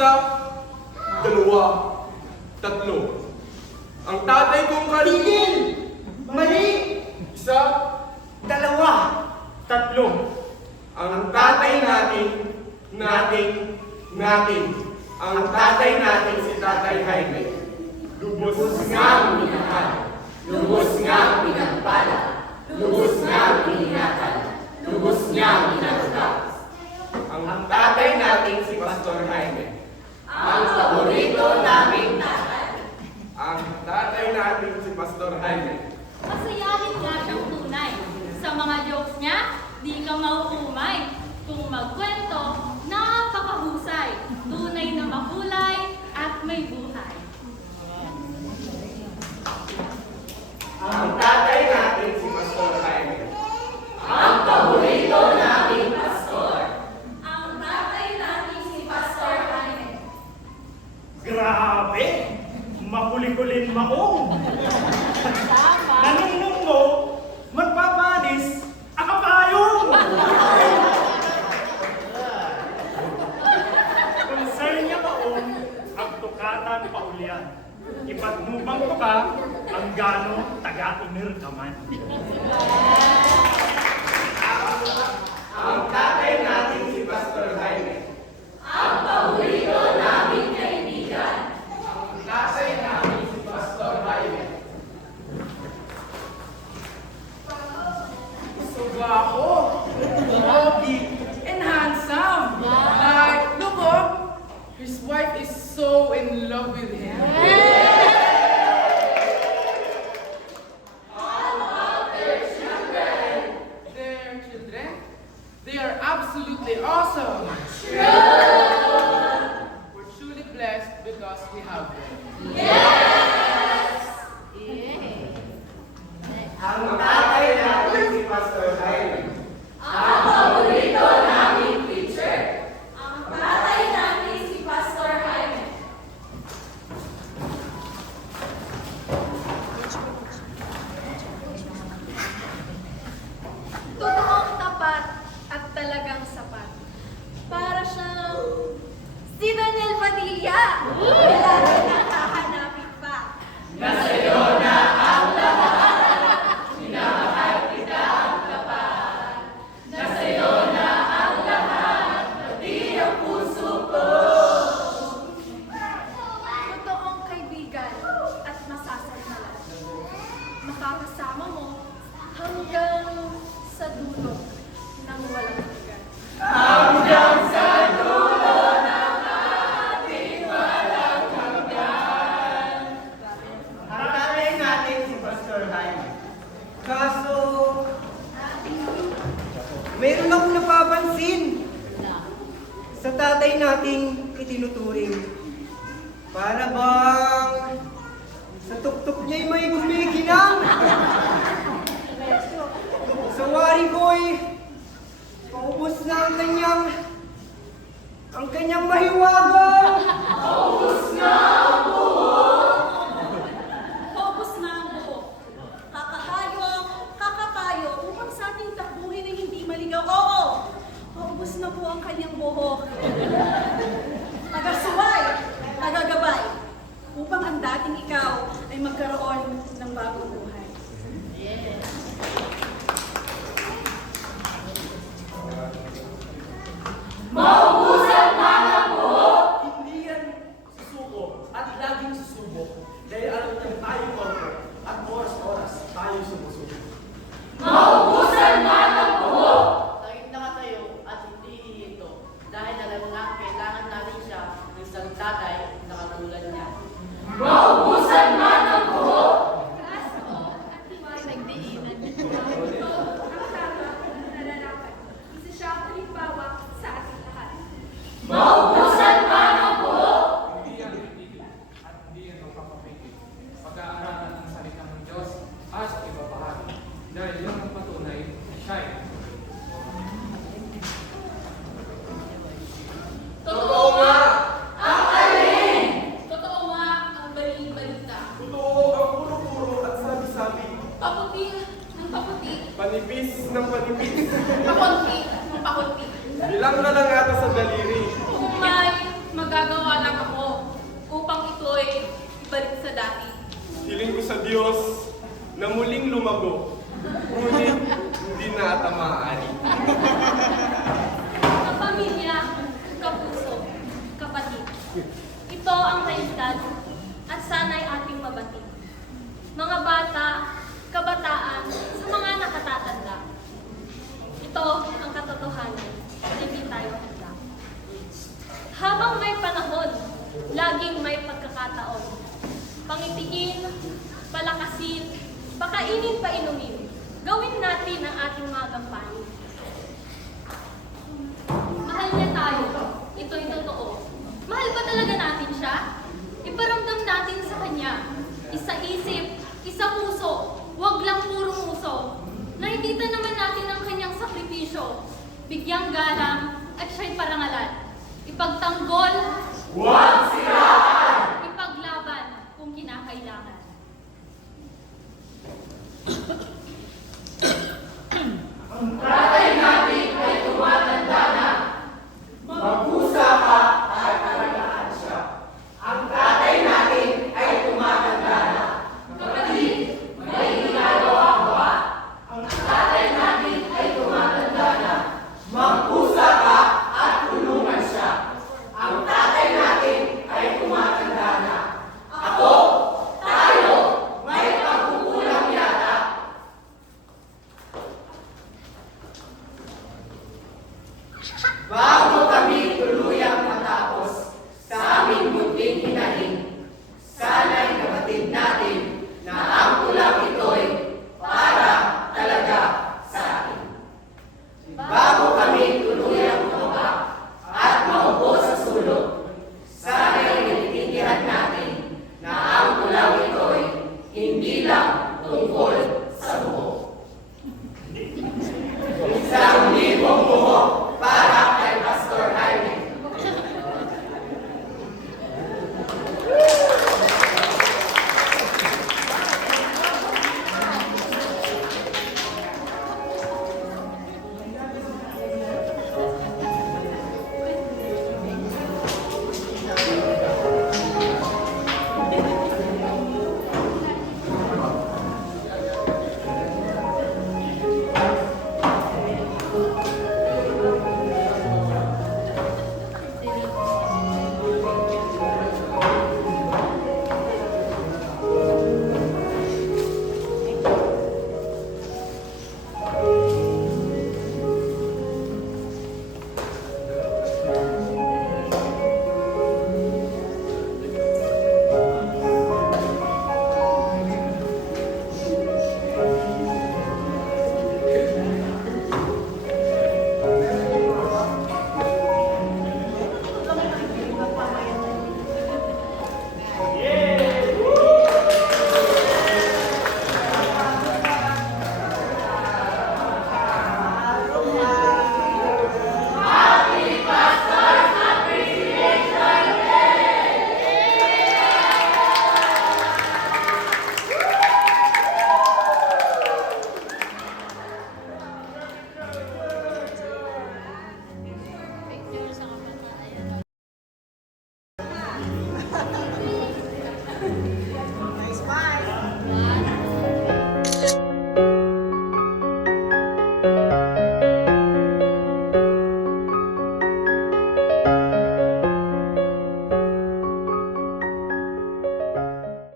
Isa, dalawa, tatlo. Ang tatay kong Tigil! Mali! Isa, Dalawa! Tatlo! ang tatay natin. Ang tatay natin si Tatay Jaime. Lubos nga minahal. Lubos nga pinagpala. Lubos nga piningatan. Lubos nga minarugat. Ang tatay natin si Pastor Jaime. Ang paborito naming tatay. Ang tatay natin si Pastor Jaime. Masayahin nga siyang tunay. Sa mga jokes niya, di ka mauumay. Kung magkwento, napakahusay. Tunay na makulay at may buhay. Ang tatay natin si Pastor Jaime. Ang paborito naming pastor. Ang tatay natin si Pastor Jaime. Grabe! Mahuli-hulin maong! Tama. Nanunong mo, magpapanis, akapayong! Concern niya maong, ang tukatan paulyan. Ipagmubang ko ka, ang gano taga-inir ka man. Ang tatay natin si Pastor Jaime. Ang paborito naming kaibigan. Ang tatay natin si Pastor Jaime. Sugaho, pogi, and handsome. Like, look up, his wife is so in love with him. Their children, they are absolutely awesome. We're truly blessed because we have them. Ang tatay natin si Pastor Jaime. Ang paborito naming preacher. Ang tatay natin si Pastor Jaime. Totoong tapat at talagang sapat. Para siyang si Daniel Padilla. Wala rin ang hahanapin pa. Nasa'yo na ang lahat. Minamahal kita ang tapat. Nasa'yo na ang lahat. Pati ang puso ko. Totoong kaibigan at masasandalan. Makakasama mo hanggang sa dulo ng walang hanggan. Hanggang sa dulo ng ating walang hanggan. Ang tatay natin si Pastor Jaime. Kaso, mayroon akong napapansin sa tatay nating itinuturing. Para bang sa tuktok niya'y may gumiginang. Sa wari ko'y paubos na ang kanyang mahiwaga. Paubos na ang Paubos na ang buhok. Kakapayo upang sa ating takbuhin ay hindi maligaw. Oo! Paubos na po ang kanyang buhok. Nagasuway, nagagabay, upang ang dating ikaw ay magkaroon ng bagong buhay. Maubusan man ang buhok. Hindi yan susuko at laging susubok. Dahil alam niya tayo corporate at oras-oras tayo sumusubok. Maubusan man ang buhok. Tahimik na katayo at hindi ihinto dahil alam nga kailangan natin siya ng isang tatay na katulad niya. Maubusan man ang buhok. Pinagdiinan. Ang tama, nararapat. Isa siya ang halimbawa sa ating lahat. Maubusan man ang buhok. Hindi yan titigil at hindi yan magpapapigil. Pag-aaralan ang salita ng Diyos at ibabahagi. Dahil yun ang patunay na siya ay Totoo nga! Ang alin? Totoo nga ang bali-balita. Totoo ang puro-puro at sabi-sabi. Paputi ng paputi. Panipis ng panipis. Pakunti ng pakunti. Bilang na lang ata sa daliri. Kung may magagawa dati. Hiling ko sa Diyos na muling lumago, ngunit hindi na ata maaari. Kapamilya, kapuso, kapatid. Ito ang realidad at sana'y ating mabati. Mga bata, kabataan, sa mga nakatatanda. Ito ang katotohanan na hindi tayo handa. Habang may panahon, laging may pagkakataon. Pangitiin, palakasin, pakainin pa inumin. Gawin natin ang ating mga gampanin. Mahal niya tayo. Ito'y totoo. Mahal ba talaga natin siya? Iparamdam natin sa kanya. Isa isip, isa puso, wag lang puro muso. Nakikita naman natin ang kanyang sakripisyo. Bigyang galang at siya'y parangalan. Ipagtanggol, Huwag siraan! ipaglaban kung kinakailangan. Tatay natin ay tumatanda na. Magpusa ka at alagaan siya. Ang tatay natin ay tumatanda na. Kapatid, may ginagawa ka ba? Ang tatay natin ay tumatanda na. Magpusa ka at tulungan siya. Ang tatay natin ay tumatanda na. Ako, tayo, may pagkukulang yata. Bago kami tuluyang matapos sa aming munting hinahin, sana'y nabatid natin na ang tulang ito'y para talaga sa atin. Bago kami tuluyang bumaba at maupo sa sulok, sana'y naiintindihan natin na ang tulang ito'y hindi lang tungkol